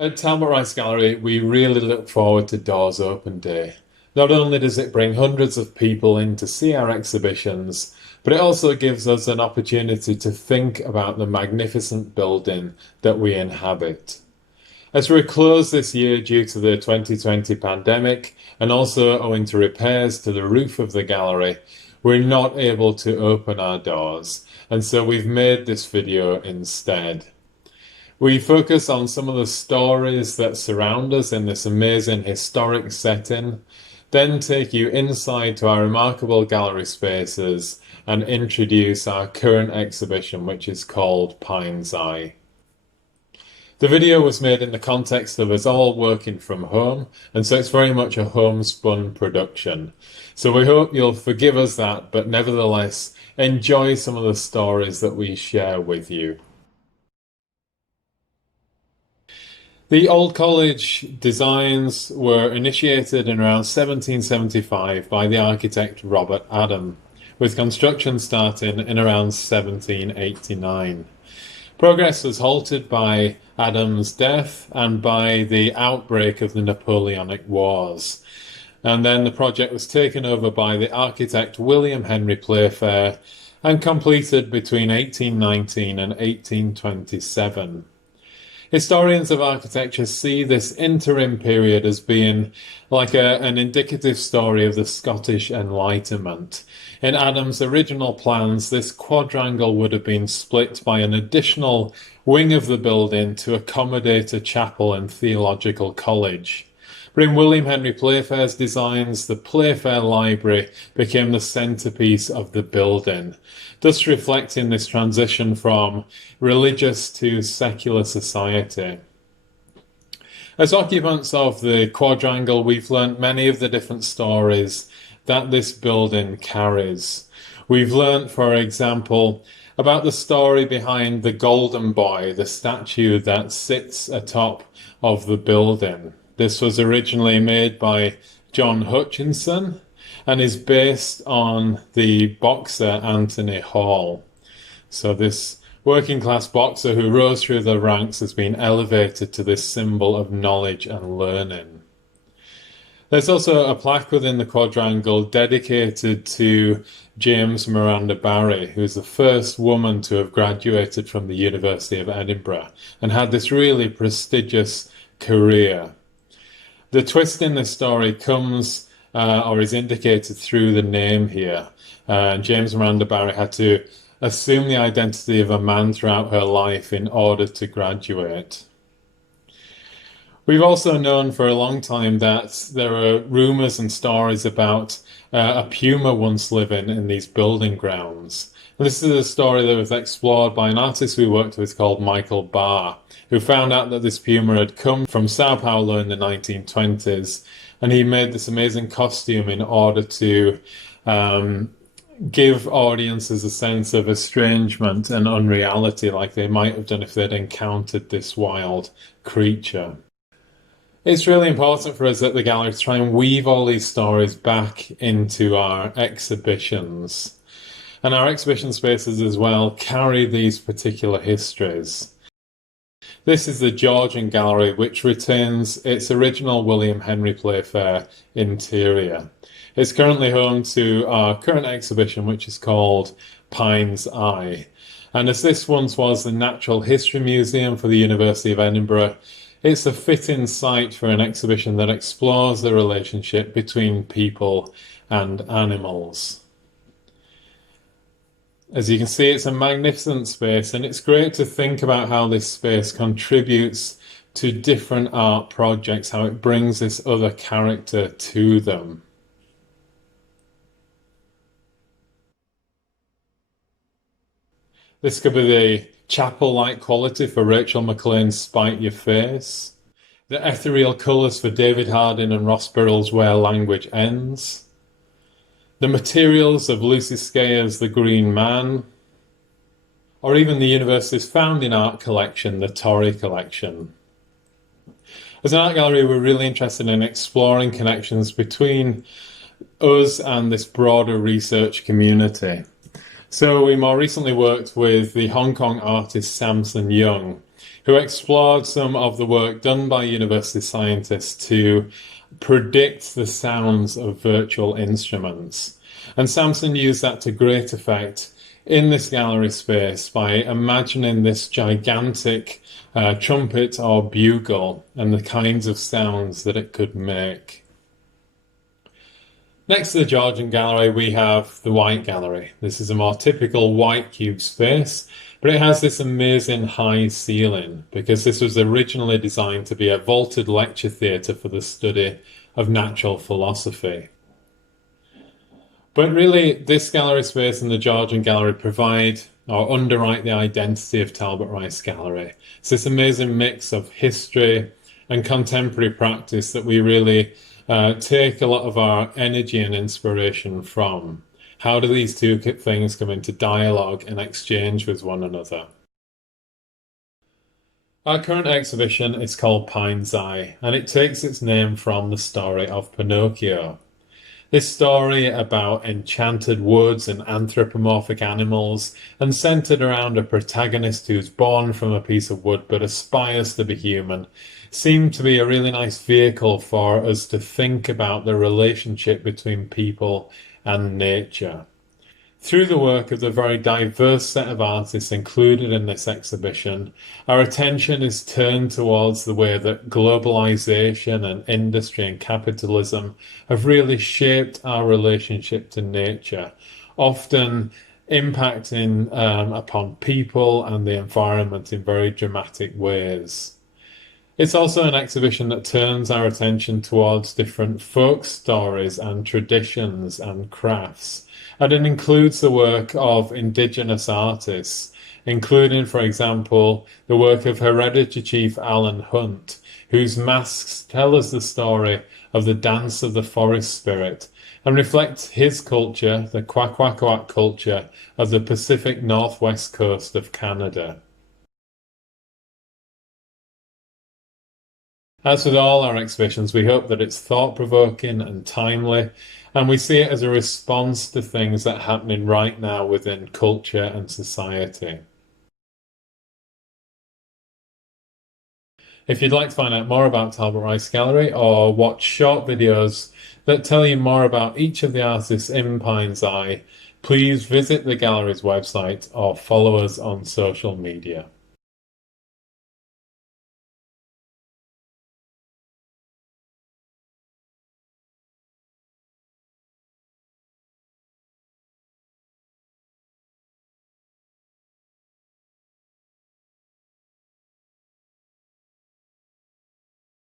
At Talbot Rice Gallery, we really look forward to Doors Open Day. Not only does it bring hundreds of people in to see our exhibitions, but it also gives us an opportunity to think about the magnificent building that we inhabit. As we're closed this year due to the 2020 pandemic and also owing to repairs to the roof of the gallery, we're not able to open our doors, and so we've made this video instead. We focus on some of the stories that surround us in this amazing historic setting, then take you inside to our remarkable gallery spaces and introduce our current exhibition, which is called Pine's Eye. The video was made in the context of us all working from home, and so it's very much a homespun production. So we hope you'll forgive us that, but nevertheless enjoy some of the stories that we share with you. The Old College designs were initiated in around 1775 by the architect Robert Adam, with construction starting in around 1789. Progress was halted by Adam's death and by the outbreak of the Napoleonic Wars. And then the project was taken over by the architect William Henry Playfair and completed between 1819 and 1827. Historians of architecture see this interim period as being like an indicative story of the Scottish Enlightenment. In Adam's original plans, this quadrangle would have been split by an additional wing of the building to accommodate a chapel and theological college. But in William Henry Playfair's designs, the Playfair Library became the centrepiece of the building, thus reflecting this transition from religious to secular society. As occupants of the quadrangle, we've learnt many of the different stories that this building carries. We've learnt, for example, about the story behind the Golden Boy, the statue that sits atop of the building. This was originally made by John Hutchinson and is based on the boxer Anthony Hall. So this working class boxer who rose through the ranks has been elevated to this symbol of knowledge and learning. There's also a plaque within the quadrangle dedicated to James Miranda Barry, who is the first woman to have graduated from the University of Edinburgh and had this really prestigious career. The twist in this story comes or is indicated through the name here. James Miranda Barry had to assume the identity of a man throughout her life in order to graduate. We've also known for a long time that there are rumours and stories about a puma once living in these building grounds. And this is a story that was explored by an artist we worked with called Michael Barr, who found out that this puma had come from Sao Paulo in the 1920s, and he made this amazing costume in order to give audiences a sense of estrangement and unreality like they might have done if they'd encountered this wild creature. It's really important for us at the gallery to try and weave all these stories back into our exhibitions. And our exhibition spaces as well carry these particular histories. This is the Georgian Gallery, which retains its original William Henry Playfair interior. It's currently home to our current exhibition, which is called Pine's Eye. And as this once was the Natural History Museum for the University of Edinburgh, it's a fitting site for an exhibition that explores the relationship between people and animals. As you can see, it's a magnificent space, and it's great to think about how this space contributes to different art projects, how it brings this other character to them. This could be the chapel-like quality for Rachel McLean's Spite Your Face, the ethereal colours for David Harding and Ross Birrell's Where Language Ends, the materials of Lucy Scayer's The Green Man, or even the university's founding art collection, the Torrey Collection. As an art gallery, we're really interested in exploring connections between us and this broader research community. So we more recently worked with the Hong Kong artist Samson Young, who explored some of the work done by university scientists to predict the sounds of virtual instruments. And Samson used that to great effect in this gallery space by imagining this gigantic trumpet or bugle and the kinds of sounds that it could make. Next to the Georgian Gallery, we have the White Gallery. This is a more typical white cube space, but it has this amazing high ceiling because this was originally designed to be a vaulted lecture theatre for the study of natural philosophy. But really, this gallery space and the Georgian Gallery provide or underwrite the identity of Talbot Rice Gallery. It's this amazing mix of history and contemporary practice that we really take a lot of our energy and inspiration from. How do these two things come into dialogue and exchange with one another? Our current exhibition is called Pine's Eye, and it takes its name from the story of Pinocchio. This story about enchanted woods and anthropomorphic animals, and centered around a protagonist who's born from a piece of wood but aspires to be human, seemed to be a really nice vehicle for us to think about the relationship between people and nature. Through the work of the very diverse set of artists included in this exhibition, our attention is turned towards the way that globalization and industry and capitalism have really shaped our relationship to nature, often impacting upon people and the environment in very dramatic ways. It's also an exhibition that turns our attention towards different folk stories and traditions and crafts. And it includes the work of Indigenous artists, including, for example, the work of Hereditary Chief Alan Hunt, whose masks tell us the story of the dance of the forest spirit and reflect his culture, the Kwakwaka'wakw culture of the Pacific Northwest coast of Canada. As with all our exhibitions, we hope that it's thought-provoking and timely, and we see it as a response to things that are happening right now within culture and society. If you'd like to find out more about Talbot Rice Gallery or watch short videos that tell you more about each of the artists in Pine's Eye, please visit the gallery's website or follow us on social media.